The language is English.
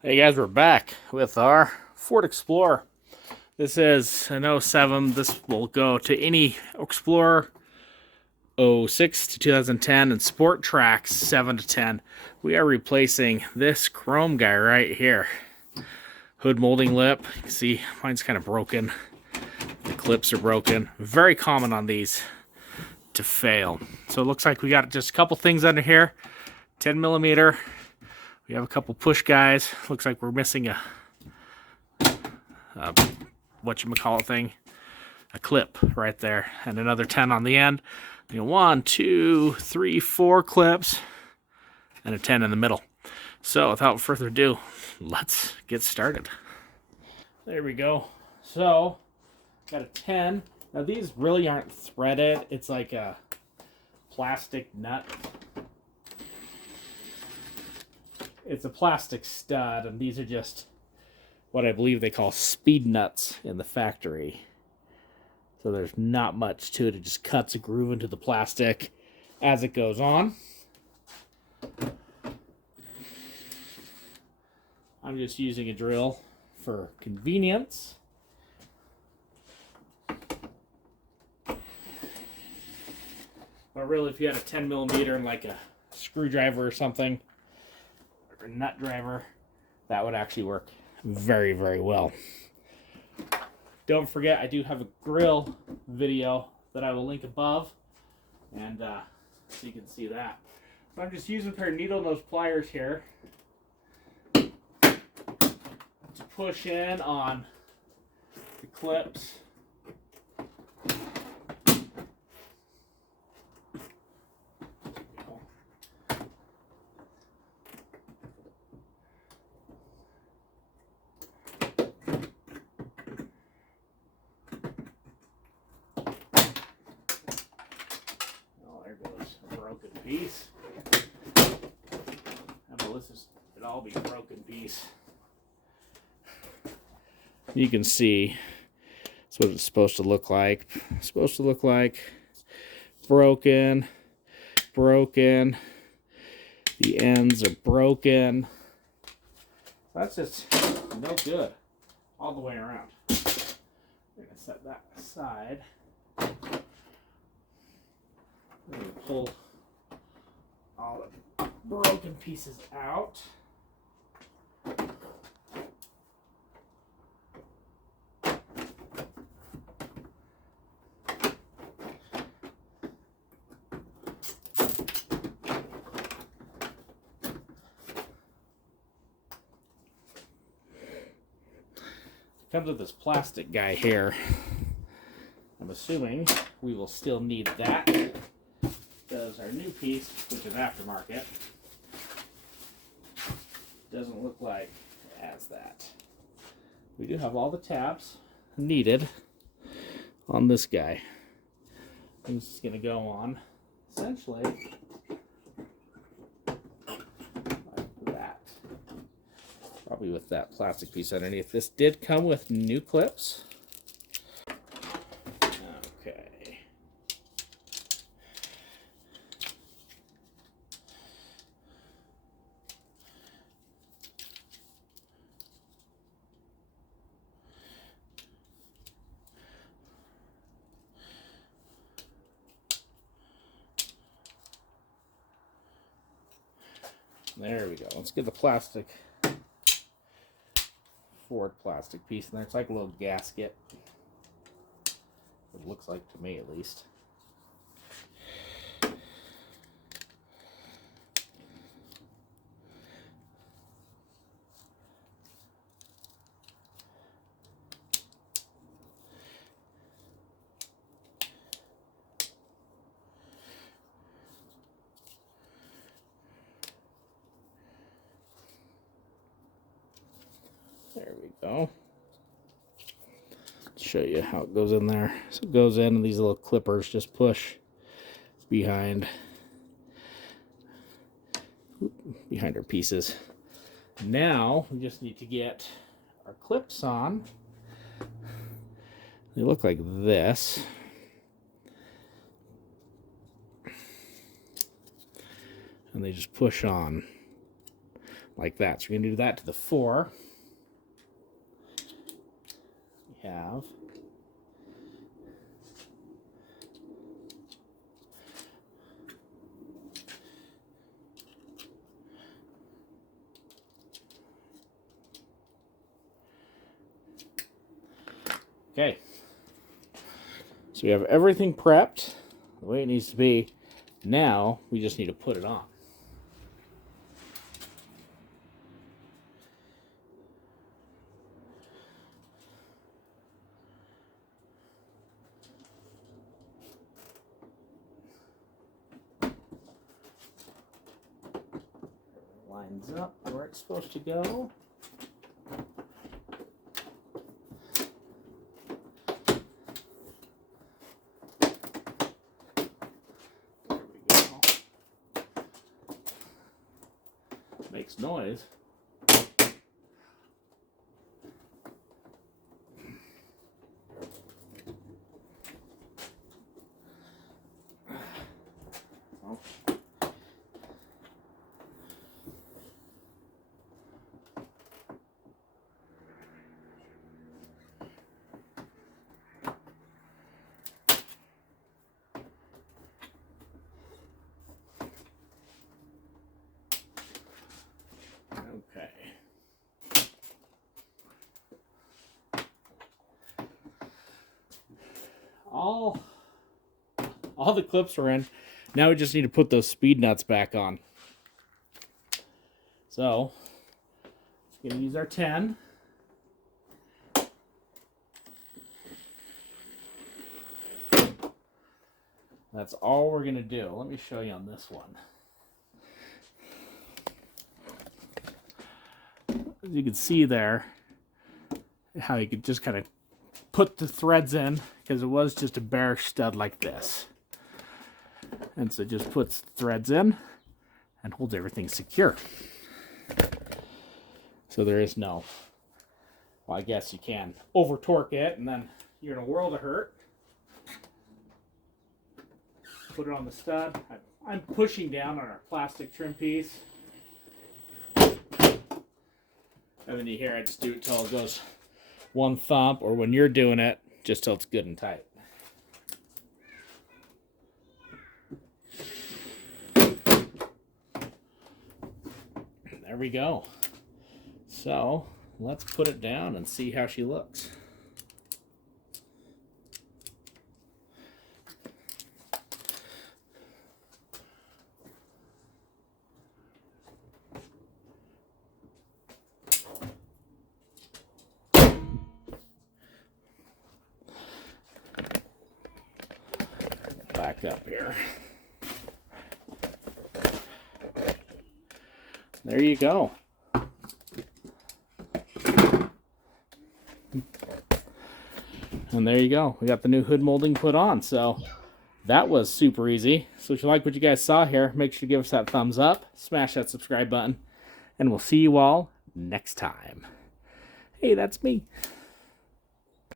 Hey guys, we're back with our Ford Explorer. This is an '07. This will go to any Explorer '06 to 2010 and Sport Track 7 to 10. We are replacing this chrome guy right here. Hood molding lip. You can see mine's kind of broken. The clips are broken. Very common on these to fail. So it looks like we got just a couple things under here. 10 millimeter. We have a couple push guys. Looks like we're missing a whatchamacallit thing, a clip right there, and another 10 on the end. You know, 1, 2, 3, 4 clips, and a 10 in the middle. So without further ado, let's get started. There we go. So, got a 10. Now these really aren't threaded. It's like a plastic nut. It's a plastic stud, and these are just what I believe they call speed nuts in the factory. So there's not much to it. It just cuts a groove into the plastic as it goes on. I'm just using a drill for convenience. But really, if you had a 10 millimeter and like a screwdriver or something, or a nut driver, that would actually work very, very well. Don't forget, I do have a grill video that I will link above, and so you can see that. So I'm just using a pair of needle nose pliers here to push in on the clips. Broken piece. And Melissa's it'll all be broken piece. You can see that's what it's supposed to look like. It's supposed to look like broken. The ends are broken. That's just no good all the way around. We're gonna set that aside. We're gonna pull all the broken pieces out. Comes with this plastic guy here. I'm assuming we will still need that, because our new piece, which is aftermarket, doesn't look like it has that. We do have all the tabs needed on this guy. And this is going to go on essentially like that. Probably with that plastic piece underneath. This did come with new clips. Okay. There we go. Let's get the plastic Ford plastic piece in there. It's like a little gasket. It looks like to me, at least. There we go. Show you how it goes in there. So it goes in, and these little clippers just push behind our pieces. Now we just need to get our clips on. They look like this. And they just push on. like that. So we're going to do that to the 4. We have okay. So we have everything prepped the way it needs to be. Now we just need to put it on. Lines up where it's supposed to go. There we go. Makes noise. Okay. All the clips are in. Now we just need to put those speed nuts back on. So, we're going to use our 10. That's all we're going to do. Let me show you on this one. As you can see there, how you could just kind of put the threads in, because it was just a bare stud like this. And so it just puts the threads in and holds everything secure. So there is no, well, I guess you can over torque it and then you're in a world of hurt. Put it on the stud. I'm pushing down on our plastic trim piece. And then you hear I just do it till it goes one thump, or when you're doing it, just till it's good and tight. There we go. So let's put it down and see how she looks. Back up here. There you go. And there you go. We got the new hood molding put on. So that was super easy. So if you like what you guys saw here, make sure to give us that thumbs up, smash that subscribe button, and we'll see you all next time. Hey, that's me.